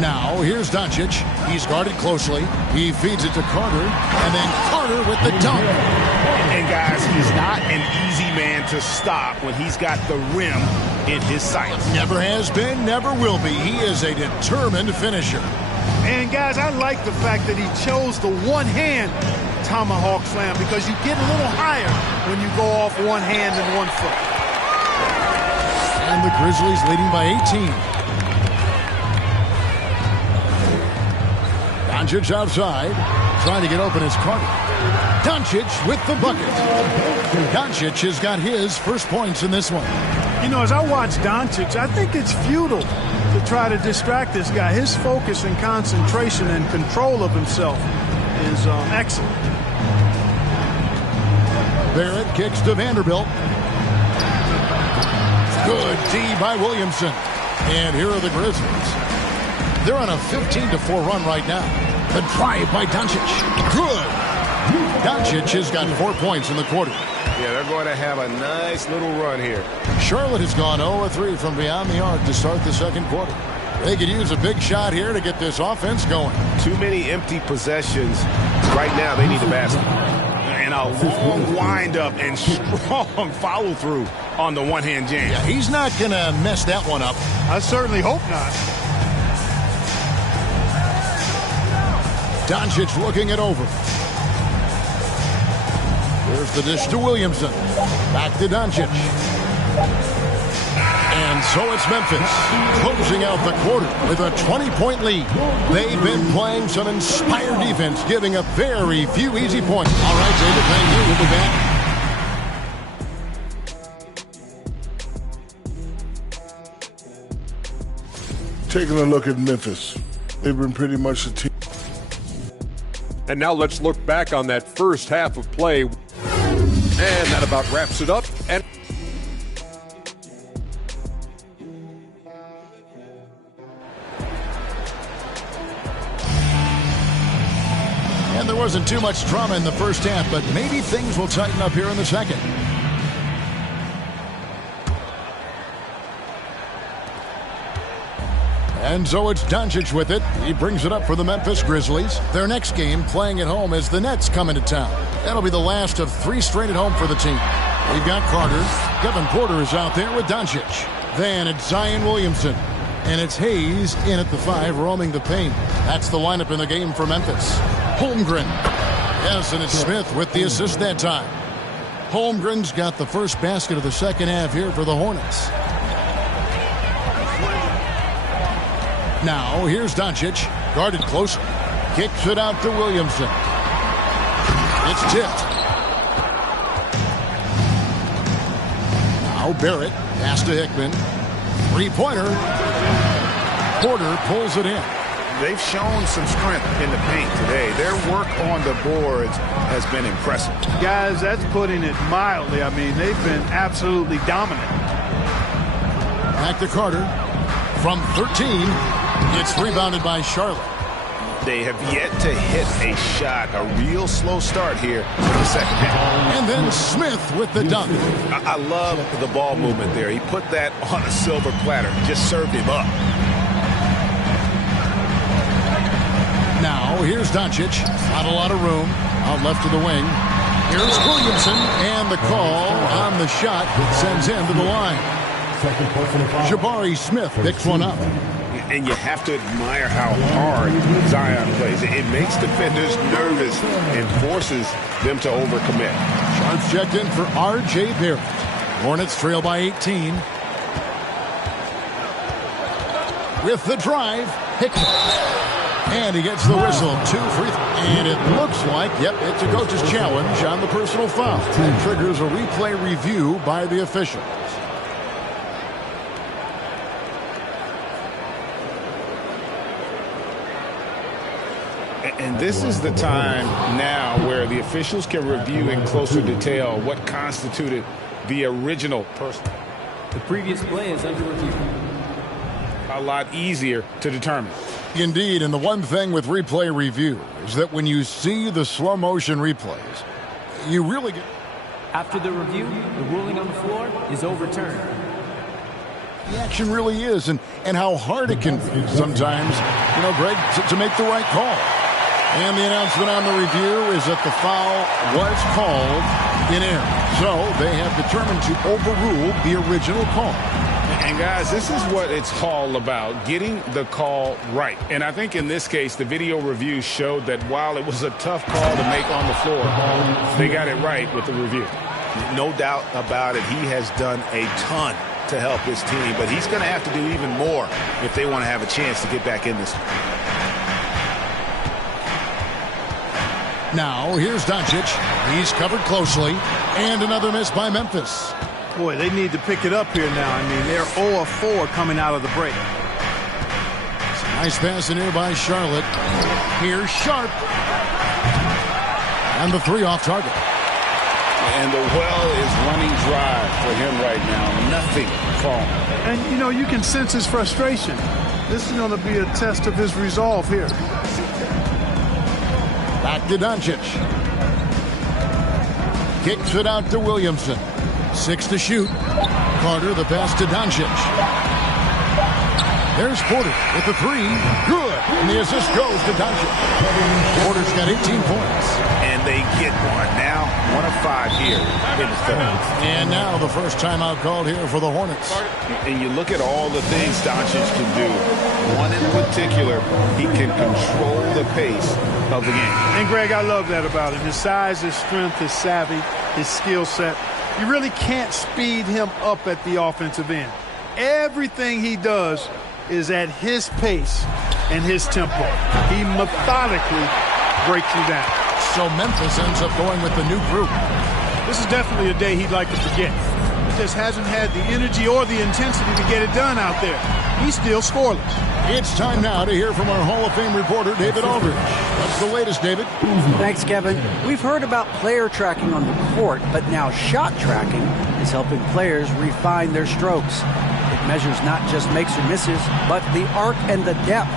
Now, here's Doncic. He's guarded closely. He feeds it to Carter. And then Carter with the dunk. And guys, he's not an easy man to stop when he's got the rim in his sights. Never has been, never will be. He is a determined finisher. And guys, I like the fact that he chose the one-hand tomahawk slam because you get a little higher when you go off one hand and 1 foot. And the Grizzlies leading by 18. Doncic outside, trying to get open is Carter. Doncic with the bucket. Doncic has got his first points in this one. You know, as I watch Doncic, I think it's futile to try to distract this guy. His focus and concentration and control of himself is excellent. Barrett kicks to Vanderbilt. Good D by Williamson. And here are the Grizzlies. They're on a 15-4 run right now. The drive by Doncic. Good. Doncic has got 4 points in the quarter. Yeah, they're going to have a nice little run here. Charlotte has gone 0-3 from beyond the arc to start the second quarter. They could use a big shot here to get this offense going. Too many empty possessions. Right now, they need a basket. And a long wind-up and strong follow-through on the one-hand jam. Yeah, he's not going to mess that one up. I certainly hope not. Doncic looking it over. Here's the dish to Williamson. Back to Doncic. And so it's Memphis closing out the quarter with a 20-point lead. They've been playing some inspired defense, giving up very few easy points. All right, David, thank you. We'll be back. Taking a look at Memphis, they've been pretty much a team. And now let's look back on that first half of play. And that about wraps it up. And there wasn't too much drama in the first half, but maybe things will tighten up here in the second. And so it's Doncic with it. He brings it up for the Memphis Grizzlies. Their next game, playing at home, as the Nets come into town. That'll be the last of 3 straight at home for the team. We've got Carter. Kevin Porter is out there with Doncic. Then it's Zion Williamson. And it's Hayes in at the 5, roaming the paint. That's the lineup in the game for Memphis. Holmgren. Yes, and it's Smith with the assist that time. Holmgren's got the first basket of the second half here for the Hornets. Now, here's Doncic, guarded close. Kicks it out to Williamson. It's tipped. Now Barrett, pass to Hickman. Three-pointer. Porter pulls it in. They've shown some strength in the paint today. Their work on the boards has been impressive. Guys, that's putting it mildly. I mean, they've been absolutely dominant. Back to Carter. From 13, it's rebounded by Charlotte. They have yet to hit a shot, a real slow start here in the second half. And then Smith with the dunk. I love the ball movement there. He put that on a silver platter, just served him up. Now, here's Doncic. Not a lot of room. Out left to the wing. Here's Williamson. And the call on the shot that sends him to the line. Jabari Smith picks one up. And you have to admire how hard Zion plays. It makes defenders nervous and forces them to overcommit. Shots checked in for R.J. Barrett. Hornets trail by 18. With the drive, Hickman. And he gets the whistle. 2 free throws. And it looks like, yep, it's a coach's challenge on the personal foul. That triggers a replay review by the officials. And this is the time now where the officials can review in closer detail what constituted the original person. The previous play is under review. A lot easier to determine. Indeed, and the one thing with replay review is that when you see the slow motion replays, you really get... After the review, the ruling on the floor is overturned. The action really is, and how hard it can be sometimes, you know, Greg, to make the right call. And the announcement on the review is that the foul was called in error. So they have determined to overrule the original call. And guys, this is what it's all about, getting the call right. And I think in this case, the video review showed that while it was a tough call to make on the floor, they got it right with the review. No doubt about it, he has done a ton to help this team, but he's going to have to do even more if they want to have a chance to get back in this. Now, here's Doncic. He's covered closely. And another miss by Memphis. Boy, they need to pick it up here now. I mean, they're 0 of 4 coming out of the break. It's a nice pass in here by Charlotte. Here's Sharp. And the 3 off target. And the well is running dry for him right now. Nothing falling. And, you know, you can sense his frustration. This is going to be a test of his resolve here. Back to Doncic. Kicks it out to Williamson. 6 to shoot. Carter, the pass to Doncic. There's Porter with the 3. Good. And the assist goes to Doncic. Porter's got 18 points. And they get one. Now 1 of 5 here in the third. And now the first timeout called here for the Hornets. And you look at all the things Doncic can do. One in particular, he can control the pace of the game. And Greg, I love that about him. His size, his strength, his savvy, his skill set. You really can't speed him up at the offensive end. Everything he does is at his pace and his tempo. He methodically breaks you down. So Memphis ends up going with the new group. This is definitely a day he'd like to forget. He just hasn't had the energy or the intensity to get it done out there. He's still scoreless. It's time now to hear from our Hall of Fame reporter, David Aldridge. What's the latest, David? Thanks, Kevin. We've heard about player tracking on the court, but now shot tracking is helping players refine their strokes. It measures not just makes or misses, but the arc and the depth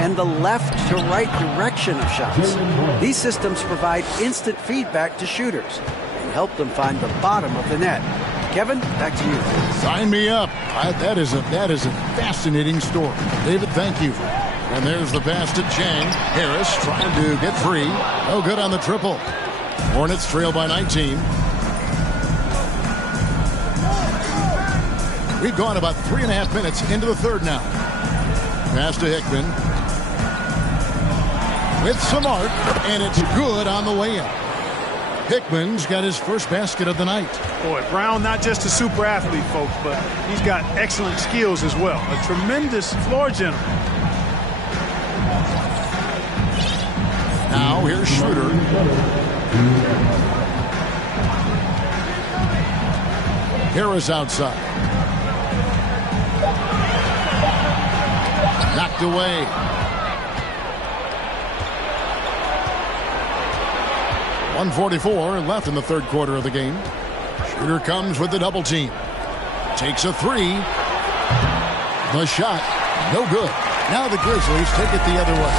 and the left to right direction of shots. These systems provide instant feedback to shooters and help them find the bottom of the net. Kevin, back to you. Sign me up. That is a fascinating story. David, thank you. And there's the pass to Chang. Harris trying to get free. No good on the triple. Hornets trail by 19. We've gone about 3.5 minutes into the third now. Pass to Hickman. With some arc, and it's good on the way in. Hickman's got his first basket of the night. Boy, Brown not just a super athlete, folks, but he's got excellent skills as well. A tremendous floor general. Now here's Schroeder. Harris outside. Knocked away. .144 left in the third quarter of the game. Schroeder comes with the double team. Takes a three. The shot, no good. Now the Grizzlies take it the other way.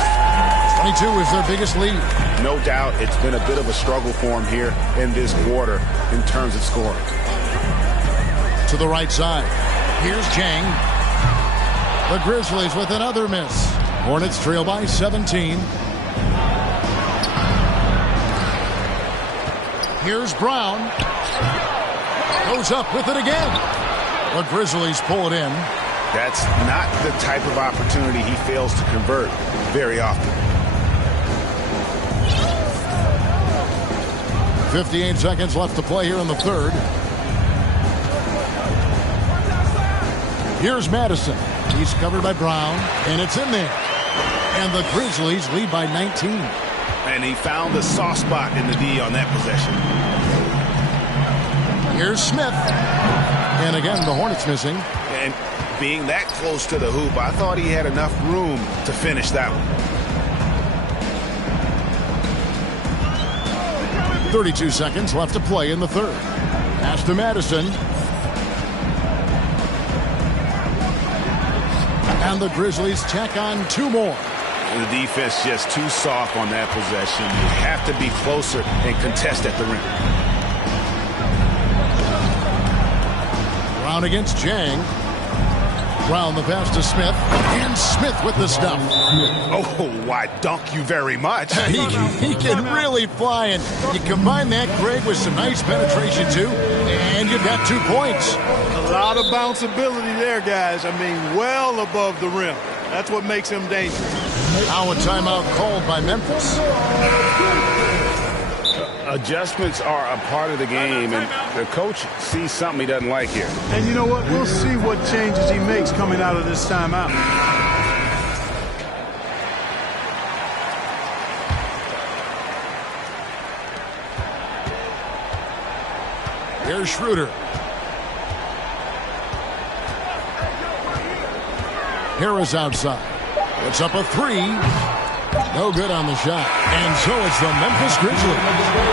22 is their biggest lead. No doubt it's been a bit of a struggle for him here in this quarter in terms of scoring. To the right side. Here's Jang. The Grizzlies with another miss. Hornets trail by 17. Here's Brown. Goes up with it again. The Grizzlies pull it in. That's not the type of opportunity he fails to convert very often. 58 seconds left to play here in the third. Here's Madison. He's covered by Brown, and it's in there. And the Grizzlies lead by 19. And he found the soft spot in the D on that possession. Here's Smith. And again, the Hornets missing. And being that close to the hoop, I thought he had enough room to finish that one. 32 seconds left to play in the third. Pass to Madison. And the Grizzlies tack on two more. The defense just too soft on that possession. You have to be closer and contest at the rim. Brown against Jang. Brown the pass to Smith. And Smith with the stuff. Oh, I dunk you very much. He can really fly. And you combine that, Greg, with some nice penetration, too. And you've got 2 points. A lot of bounceability there, guys. I mean, well above the rim. That's what makes him dangerous. Now a timeout called by Memphis. Adjustments are a part of the game, and the coach sees something he doesn't like here. And you know what? We'll see what changes he makes coming out of this timeout. Here's Schroeder. Harris outside. Puts up a three. No good on the shot. And so it's the Memphis Grizzlies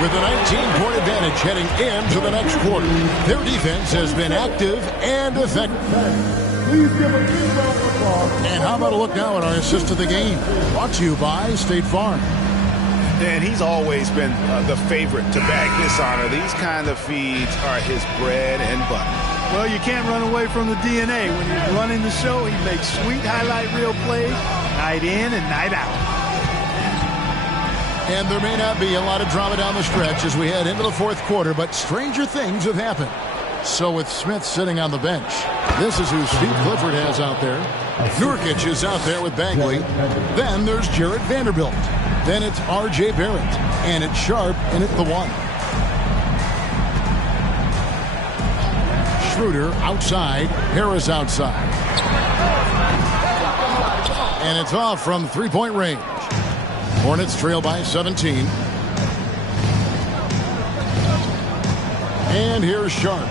with a 19-point advantage heading into the next quarter. Their defense has been active and effective. And how about a look now at our assist of the game? Brought to you by State Farm. And he's always been the favorite to bag this honor. These kind of feeds are his bread and butter. Well, you can't run away from the DNA. When he's running the show, he makes sweet highlight reel plays night in and night out. And there may not be a lot of drama down the stretch as we head into the fourth quarter, but stranger things have happened. So with Smith sitting on the bench, this is who Steve Clifford has out there. Nurkic is out there with Bagley. Then there's Jarrett Vanderbilt. Then it's R.J. Barrett. And it's Sharp in at the one. Schroeder outside. Harris outside. And it's off from three-point range. Hornets trail by 17. And here's Sharp.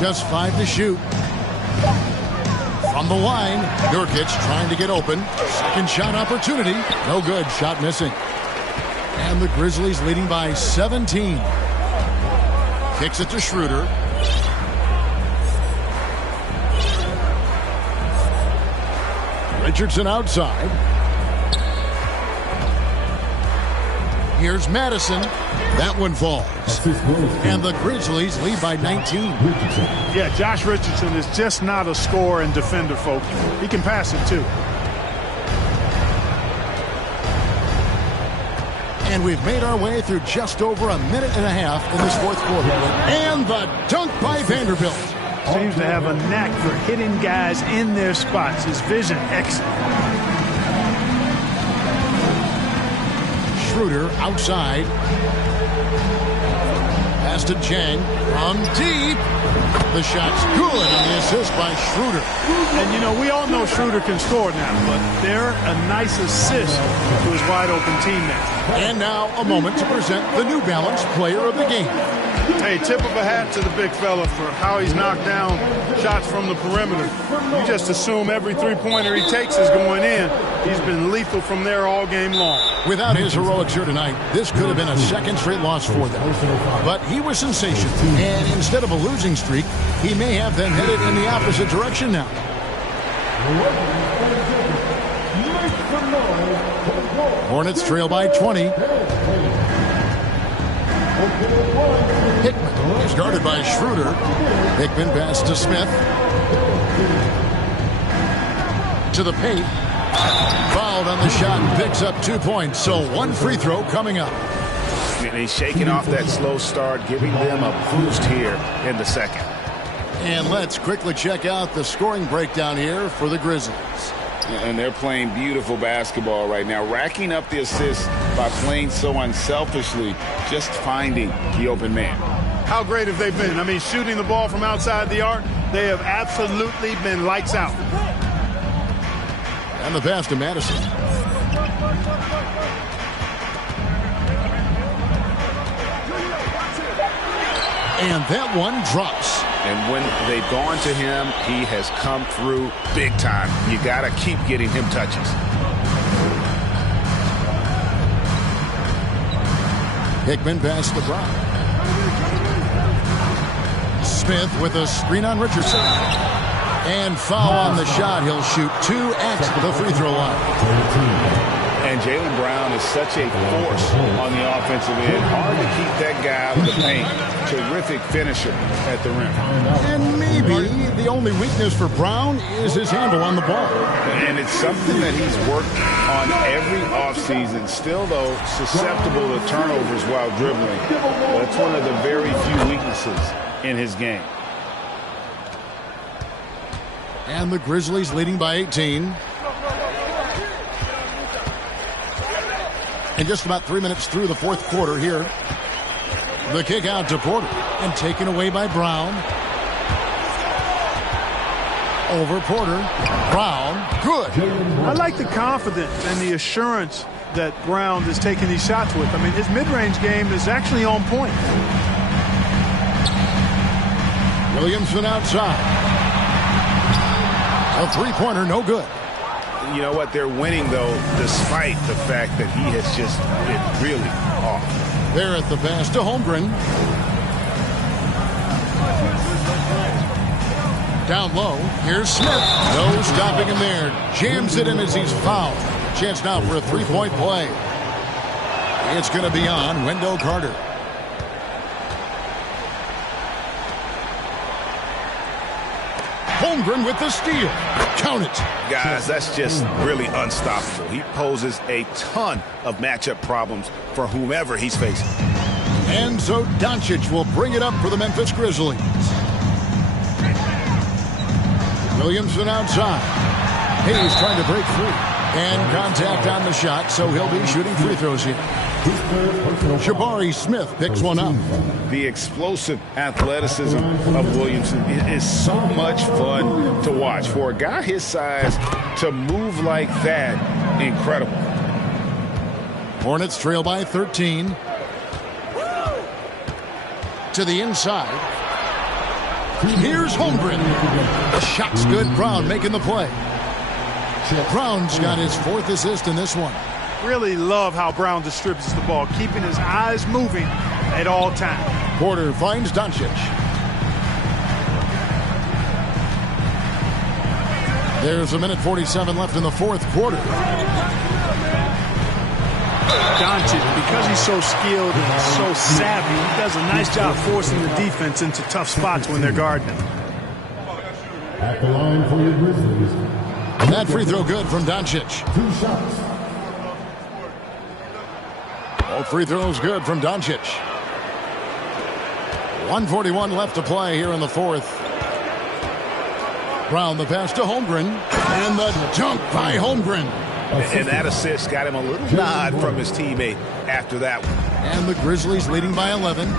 Just 5 to shoot. From the line, Nurkic trying to get open. Second shot opportunity. No good. Shot missing. And the Grizzlies leading by 17. Kicks it to Schroeder. Richardson outside. Here's Madison. That one falls. And the Grizzlies lead by 19. Yeah, Josh Richardson is just not a scorer and defender, folks. He can pass it, too. And we've made our way through just over a minute and a half in this fourth quarter. And the dunk by Vanderbilt. Seems to have a knack for hitting guys in their spots. His vision, excellent. Schroeder outside. Pass to Chang from deep. The shot's good on the assist by Schroeder. And, you know, we all know Schroeder can score now, but they're a nice assist to his wide-open teammate. And now a moment to present the New Balance Player of the Game. Hey, tip of a hat to the big fella for how he's knocked down shots from the perimeter. You just assume every three-pointer he takes is going in. He's been lethal from there all game long. Without his heroics here tonight, this could have been a second straight loss for them. But he was sensational, and instead of a losing streak, he may have them headed in the opposite direction now. Hornets trail by 20. Hickman is guarded by Schroeder. Hickman pass to Smith. To the paint. Fouled on the shot and picks up 2 points. So one free throw coming up. And he's shaking off that slow start, giving them a boost here in the second. And let's quickly check out the scoring breakdown here for the Grizzlies. And they're playing beautiful basketball right now, racking up the assists by playing so unselfishly, just finding the open man. How great have they been? I mean, shooting the ball from outside the arc, they have absolutely been lights out. And the pass to Madison. And that one drops. And when they've gone to him, he has come through big time. You got to keep getting him touches. Hickman pass to Brown. Smith with a screen on Richardson. And foul on the shot. He'll shoot 2 at the free throw line. And Jaylen Brown is such a force on the offensive end. Hard to keep that guy out of the paint. Terrific finisher at the rim. And maybe the only weakness for Brown is his handle on the ball. And it's something that he's worked on every offseason. Still, though, susceptible to turnovers while dribbling. That's one of the very few weaknesses in his game. And the Grizzlies leading by 18. And just about 3 minutes through the fourth quarter here. The kick out to Porter and taken away by Brown. Over Porter. Brown. Good. I like the confidence and the assurance that Brown is taking these shots with. I mean, his mid-range game is actually on point. Williamson outside. A three-pointer, no good. You know what? They're winning, though, despite the fact that he has just been really off. There at the pass to Holmgren. Down low. Here's Smith. No stopping him there. Jams it in as he's fouled. Chance now for a three-point play. It's going to be on Wendell Carter. Holmgren with the steal. Count it. Guys, that's just really unstoppable. He poses a ton of matchup problems for whomever he's facing. And so Doncic will bring it up for the Memphis Grizzlies. Williamson outside. Hayes trying to break through. And contact on the shot, so he'll be shooting free throws here. Jabari Smith picks one up. The explosive athleticism of Williamson is so much fun to watch. For a guy his size to move like that, incredible. Hornets trail by 13. To the inside. Here's Holmgren. The shot's good. Brown making the play. Brown's got his fourth assist in this one. Really love how Brown distributes the ball, keeping his eyes moving at all times. Porter finds Doncic. There's a minute 47 left in the fourth quarter. Doncic, because he's so skilled and so savvy, he does a nice job forcing the defense into tough spots when they're guarding him. At the line for your Grizzlies. And that free throw good from Doncic. 2 shots. All free throws good from Doncic. 1:41 left to play here in the fourth. Brown the pass to Holmgren. And the dunk by Holmgren. And that assist got him a little nod from his teammate after that one. And the Grizzlies leading by 11.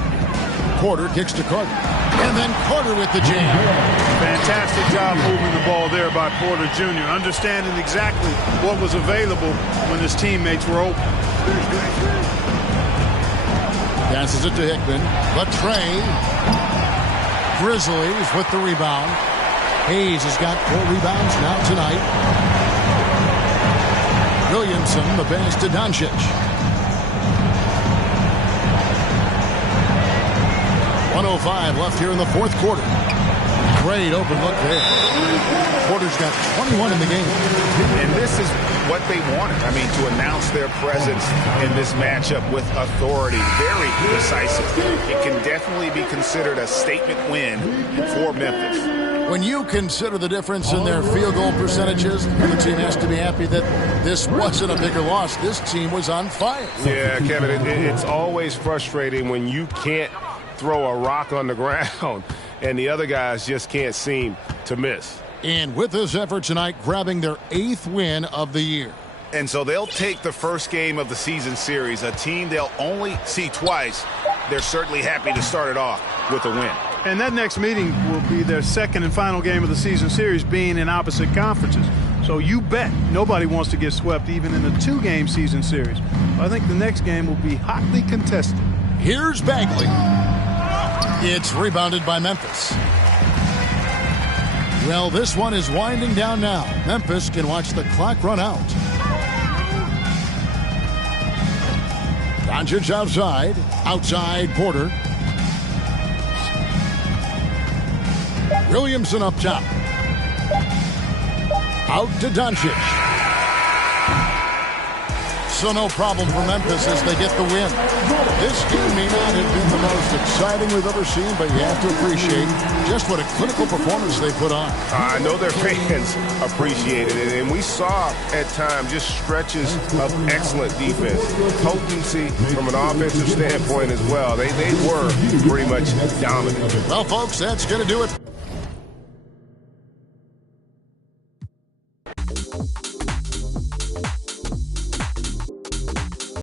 Porter kicks to Carter. And then Carter with the jam. Fantastic job moving the ball there by Porter Jr., understanding exactly what was available when his teammates were open. Passes it to Hickman. Latrey. Grizzlies with the rebound. Hayes has got 4 rebounds now tonight. Williamson, the pass to Doncic. 1:05 left here in the fourth quarter. Great open look there. Porter's got 21 in the game. And this is what they wanted. I mean, to announce their presence in this matchup with authority. Very decisive. It can definitely be considered a statement win for Memphis. When you consider the difference in their field goal percentages, the team has to be happy that this wasn't a bigger loss. This team was on fire. Yeah, Kevin, it's always frustrating when you can't throw a rock on the ground and the other guys just can't seem to miss. And with this effort tonight, grabbing their 8th win of the year. And so they'll take the first game of the season series, a team they'll only see twice. They're certainly happy to start it off with a win. And that next meeting will be their second and final game of the season series, being in opposite conferences. So you bet nobody wants to get swept even in a 2-game season series. I think the next game will be hotly contested. Here's Bagley. It's rebounded by Memphis. Well, this one is winding down now. Memphis can watch the clock run out. Doncic outside. Outside Porter. Williamson up top. Out to Doncic. So no problem for Memphis as they get the win. This game may not have been the most exciting we've ever seen, but you have to appreciate just what a clinical performance they put on. I know their fans appreciated it, and we saw at times just stretches of excellent defense. Potency from an offensive standpoint as well. They were pretty much dominant. Well, folks, that's going to do it.